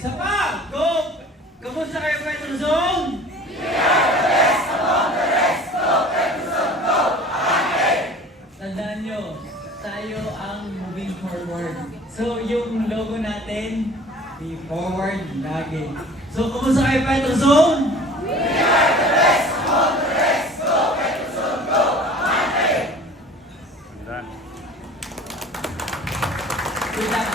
Isa pa! Go! Kamusta kayo, Petro Zone? Tandaan nyo, tayo ang moving forward. So, yung logo natin, be forward lagi. So, kumusta kayo, Petro Zone? Good luck,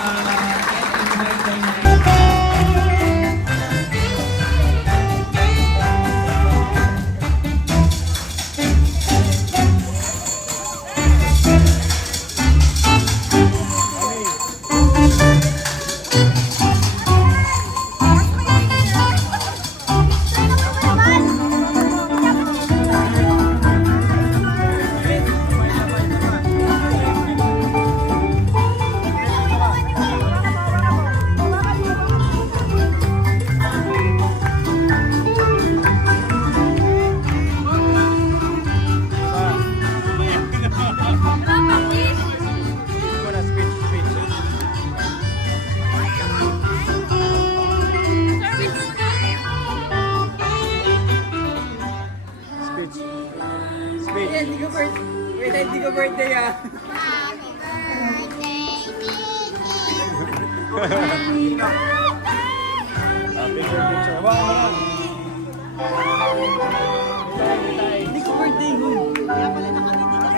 Hindi ko birthday. Wait, hindi ko birthday ah. Happy birthday, Picture. Hawakan mo lang. Hindi ko birthday mo. Kaya pala nakatiti ka.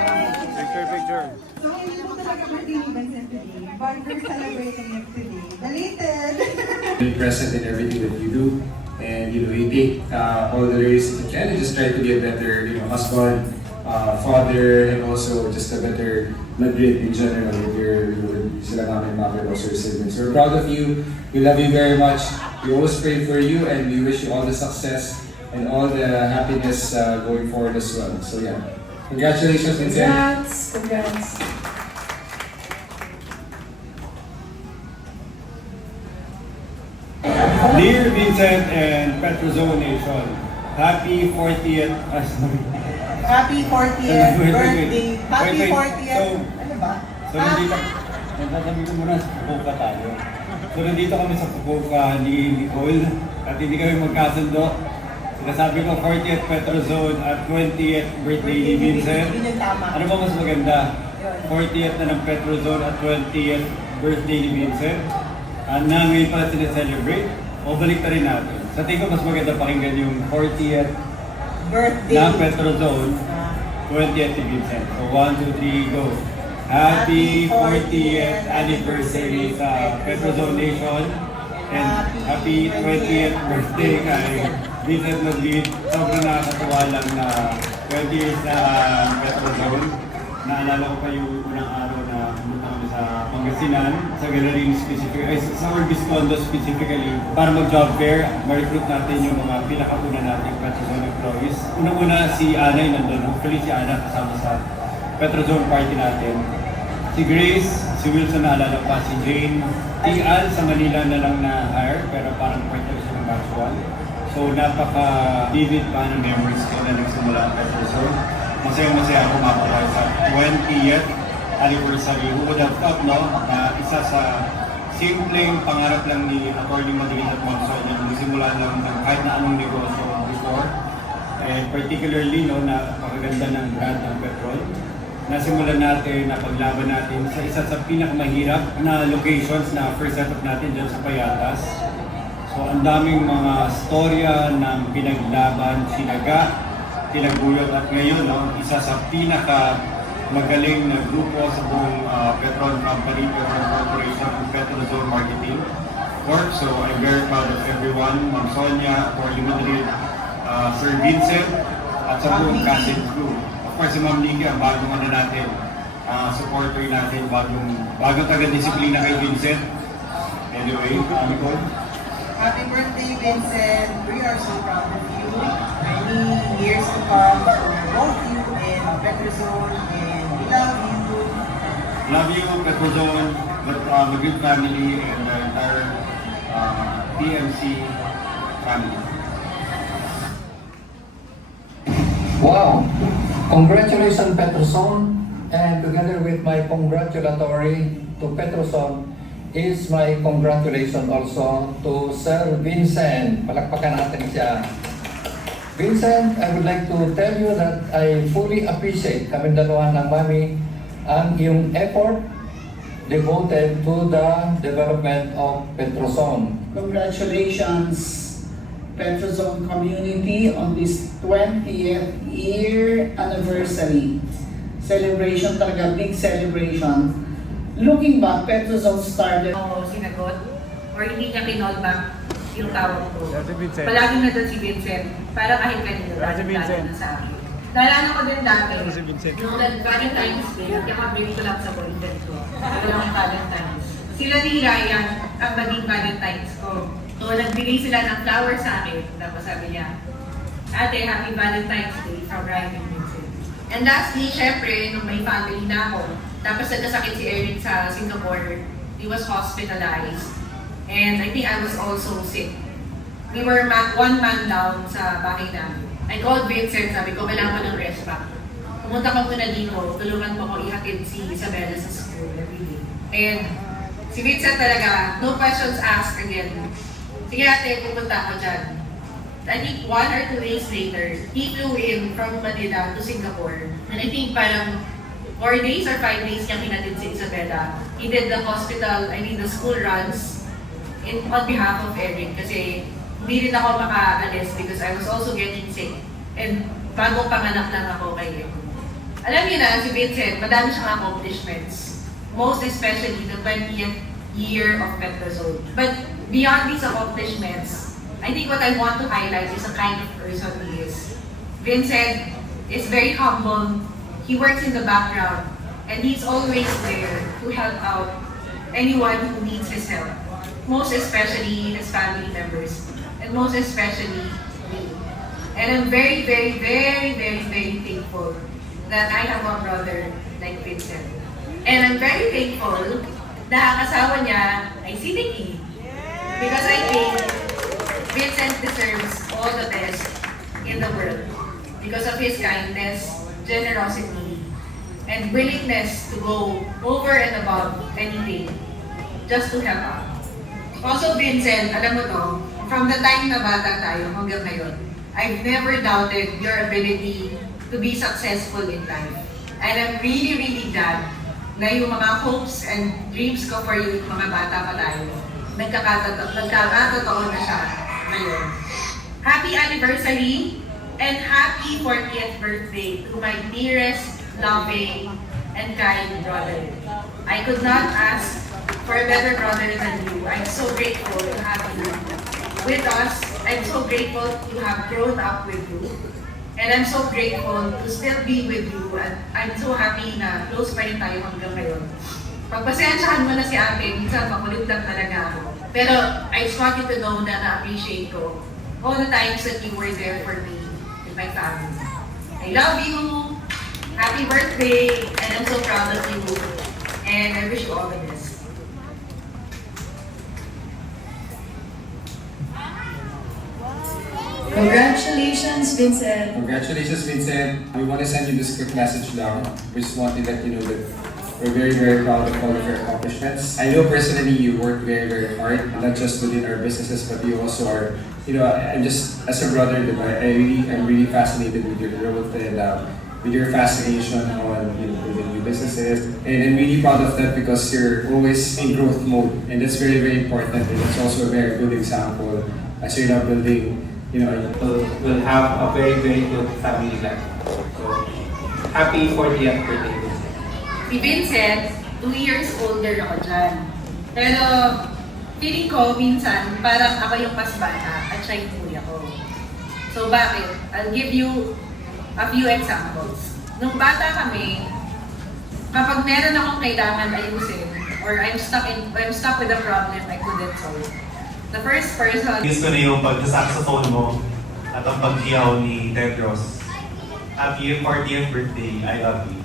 Picture. So, hindi naman talaga birthday ni Vincent today, but we're celebrating it today. Belated! Be present in everything that you do, and you take all the risks that you can, and just try to be a better, husband, father, and also just a better Madrid in general with sila namin mga Rosser siblings. We're proud of you. We love you very much. We always pray for you, and we wish you all the success and all the happiness going forward as well. So yeah, congratulations, Vincent. Congrats! Dear Vincent and Petrozone Nation, happy 40th. Happy 40th birthday! Happy Wait. 40th! Ano ba? So nandito, nagtasabi ko muna sa Fukuoka tayo. So nandito kami sa Fukuoka ni Nicole at hindi kami magkasundo. Sinasabi ko 40th Petrozone at 20th birthday ni Vincent. Yun yung tama. Ano ba mas maganda? 40th na ng Petrozone at 20th birthday ni Vincent. Na ngayon pala sineselebrate. O balik na rin natin. Sa tingin ko mas maganda pakinggan yung 40th Birthday! na Petrozone, 20th ni Vincent. So 1, 2, 3, go! Happy 40th anniversary sa Petrozone Nation and happy 20th birthday kay Vincent Madrid. Sobrang nakakatuwa lang na 20 years na Petrozone. Naalala ko pa yung unang araw na pumunta kami sa Pangasinan, sa Gallery sa Orbis Condo specifically, para mag-job fair, ma-recruit natin yung mga pinakauna nating Petrozone employees. Unang-una si Anay nandun, hopefully si Ana kasama sa Petrozone party natin. Si Grace, si Wilson naalala pa, si Jane, si Al sa Manila na lang na-hire, pero parang part siya ng batch 1. So napaka-vivid pa ng memories ko na nagsimula ang Petrozone. Masayang-masaya ako mapalay sa 20th anniversary. Who would have thought, no? Na isa sa simpleng pangarap lang ni Atty. Madrid at Monson na nagsimula lang ng kahit na anong negosyo before. And particularly, no, na pakaganda ng brand ng petrol. Nasimulan natin na paglaban natin sa isa sa pinakamahirap na locations na first setup natin dyan sa Payatas. So ang daming mga storya ng pinaglaban, sinaga, tinaguyod at ngayon, no, isa sa pinaka magaling na grupo sa buong Petron Company, Petron Corporation, Petrozone Marketing Corp. So I'm very proud of everyone, Ma'am Sonia, Atty. Madrid, Sir Vincent, at sa buong Castle crew. Of course, si Ma'am Nikki, ang bagong natin, supporter natin, bagong taga-disiplina kay Vincent. Anyway, Nicole. Happy birthday, Vincent! We are so proud of you. Many years to come for both you and Petrozone, and we love you. Love you, Petrozone, the Madrid family, and the entire PMC family. Wow! Congratulations, Petrozone, and together with my congratulatory to Petrozone, is my congratulations also to Sir Vincent. Palakpakan natin siya. Vincent, I would like to tell you that I fully appreciate kami dalawa ng Mami ang iyong effort devoted to the development of Petrozone. Congratulations, Petrozone community, on this 20th year anniversary. Celebration talaga, big celebration. Looking back, Petrozone started. O sinagot or hindi niya kinall back yung tawag ko. Palaging na doon si Vincent para kahit kanino lalo na sa akin. Naalala ko din dati, nung nag-Valentine's Day, nagkakabili ko lang sa boyfriend ko. Walang Valentine's. Sila ni Ryan ang maging Valentine's ko. So nagbigay sila ng flower sa akin. Tapos sabi niya, Ate, Happy Valentine's Day from Ryan and Vincent. And lastly, syempre, nung may family na ako, tapos nagkasakit si Eric sa Singapore, he was hospitalized. And I think I was also sick. We were one man down sa bahay namin. I called Vincent, sabi ko, kailangan ko ng rest back. Pumunta ka muna dito, tulungan mo ko ihatid si Isabella sa school every day. And si Vincent talaga, no questions asked again. Sige ate, pupunta ako dyan. I think 1 or 2 days later, he flew in from Manila to Singapore. And I think parang 4 days or 5 days niya kinatid si Isabella. He did the the school runs on behalf of Eric kasi hindi rin ako makaalis because I was also getting sick. And bagong panganak lang ako kay Eric. Alam niyo na, si Vincent, madami siyang accomplishments. Most especially the 20th year of Petrozone. But beyond these accomplishments, I think what I want to highlight is the kind of person he is. Vincent is very humble. He works in the background. And he's always there to help out anyone who needs his help. Most especially his family members. And most especially me. And I'm very, very, very, very, very thankful that I have a brother like Vincent. And I'm very thankful na ang asawa niya ay si Nikki. Because I think Vincent deserves all the best in the world. Because of his kindness, generosity, and willingness to go over and above anything just to help out. Also, Vincent, alam mo to, from the time na bata tayo hanggang ngayon, I've never doubted your ability to be successful in life. And I'm really, really glad na yung mga hopes and dreams ko for you, mga bata pa tayo, nagkakatotoo na siya ngayon. Happy anniversary and happy 40th birthday to my dearest, loving, and kind brother. I could not ask for a better brother than you. I'm so grateful to have you with us. I'm so grateful to have grown up with you. And I'm so grateful to still be with you. And I'm so happy na close pa rin tayo hanggang ngayon. Pagpasensyahan mo na si ate, minsan makulit lang talaga ako. Pero I just want you to know na na-appreciate ko all the times that you were there for me with my family. I love you. Happy birthday. And I'm so proud of you. And I wish you all the best. Congratulations, Vincent. Congratulations, Vincent. We want to send you this quick message now. We just want to let you know that we're very, very proud of all of your accomplishments. I know personally you work very, very hard, not just within our businesses, but you also are, I'm just, as a brother, I'm really fascinated with your growth and with your fascination on building new businesses. And I'm really proud of that because you're always in growth mode. And that's very, very important. And it's also a very good example as you're now building, will have a very, very good family life. So, happy 40th birthday. Si Vincent, 2 years older ako dyan. Pero feeling ko minsan parang ako yung mas bata at siya yung kuya ko. So bakit? I'll give you a few examples. Nung bata kami, kapag meron akong kailangan ayusin or I'm stuck with a problem I couldn't solve. The first person... Gusto na yung pag-saxophone mo at ang pag-hiyaw ni Tedros. Happy 40th birthday. I love you.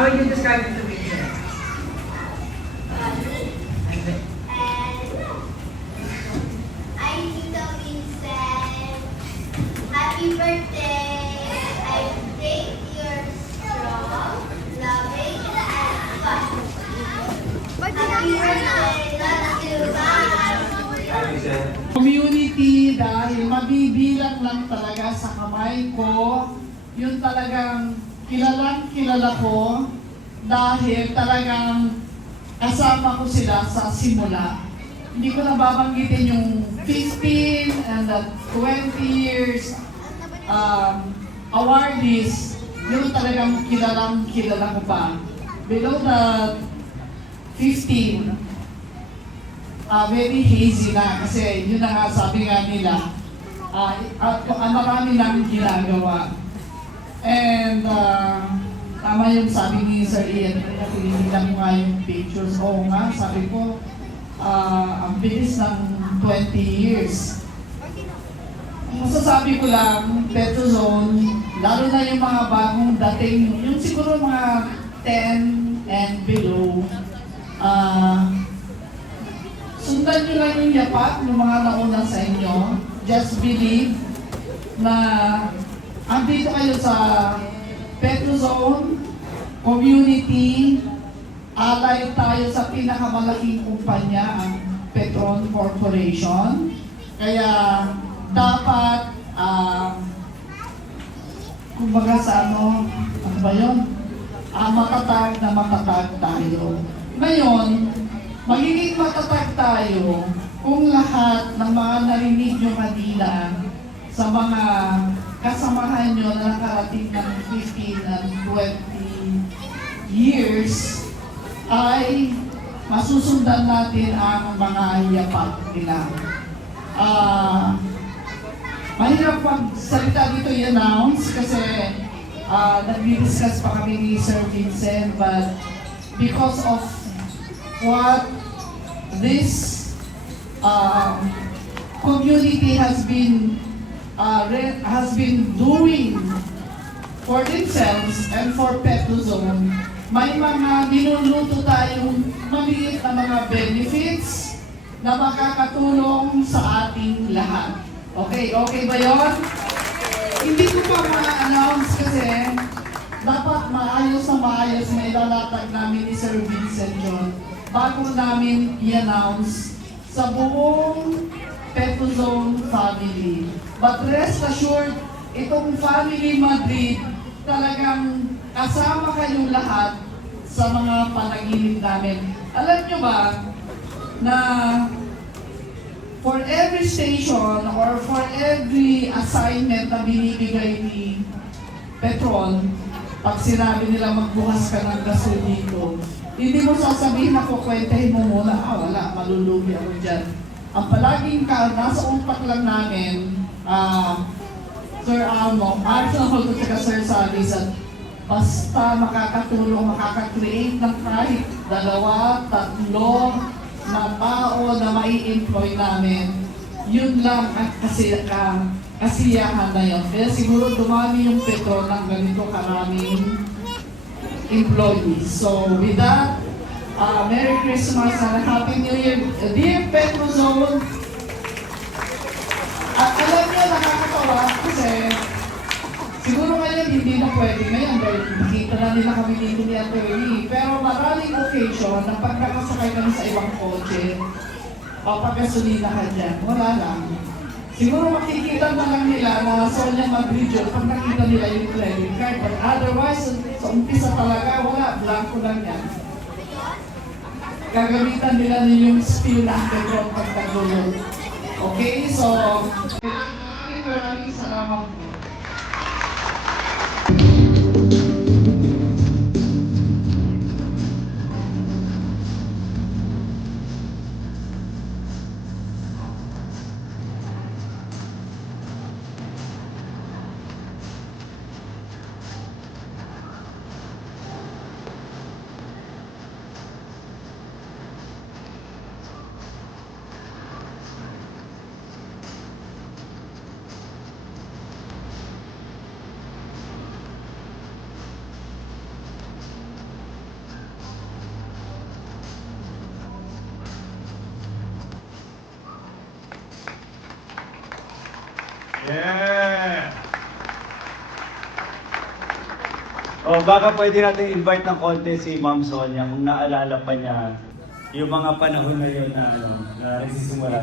How would you describe Tito Vincent? And I Tito Vincent, happy birthday. I think you're strong, loving, and fun. Happy birthday, love you, bye. Community, dahil mabibilang lang talaga sa kamay ko, yun talagang kilala ko dahil talagang kasama ko sila sa simula. Hindi ko na babanggitin yung 15 and the 20 years awardees, yun talagang kilala ko pa. Below the 15, very hazy na kasi yun na nga sabi nga nila, marami nang ginagawa. And tama yung sabi ni Sir Ian, tinitignan ko nga yung pictures. Oo nga, sabi ko, ang bilis ng 20 years. Masasabi ko lang, Petrozone, lalo na yung mga bagong dating, yung siguro mga 10 and below, sundan nyo lang yung yapak ng mga nauna sa inyo. Just believe na andito kayo sa Petrozone community, alay tayo sa pinakamalaking kumpanya, ang Petron Corporation. Kaya dapat, kumbaga sa ano ba yun? Matatag na matatag tayo. Ngayon, magiging matatag tayo kung lahat ng mga narinig nyo kanina sa mga kasamahan nyo na nakarating ng 15 and 20 years ay masusundan natin ang mga yapak nila. Mahirap magsalita dito i-announce kasi nag-discuss pa kami ni Sir Vincent, but because of what this community has been doing for themselves and for Petrozone, may mga niluluto tayong maliit na mga benefits na makakatulong sa ating lahat. Okay ba yon? Hindi ko pa ma-announce kasi dapat maayos na ilalatag namin ni Sir Vincent John bago namin i-announce sa buong Petrozone family. But rest assured, itong Family Madrid, talagang kasama kayong lahat sa mga panaginip namin. Alam nyo ba na for every station or for every assignment na binibigay ni Petron, pag sinabi nila magbukas ka ng gasol dito, hindi mo sasabihin na kukwentahin mo muna, wala, malulugi ako dyan. Ang palaging nasa utak lang namin, Sir Amo, Arnold at Sir Salis, at basta makakatulong, makaka-create ng kahit 2, 3 na tao na mai-employ namin, yun lang at kasiyahan na yun. Kaya siguro dumami yung Petron ng ganito karaming employees. So with that, Merry Christmas and Happy New Year, dear Petrozone. At alam niyo, nakakatawa kasi siguro ngayon hindi na pwede ngayon dahil nakita na nila kami dito ni Atty. Pero maraming occasion na pagkakasakay kami sa ibang kotse, papagasolina ka dyan, wala lang. Siguro makikita na lang nila na Sonia Madrid yun pag nakita nila yung credit card. But otherwise, sa umpisa talaga, wala, blanco lang yan. Gagamitan nila yung spill ng Petron pagkagulo. Okay, so, maraming salamat po. Yeah! O baka pwede natin invite ng konti si Ma'am Sonia kung naalala pa niya yung mga panahon na yun na, na nagsisimula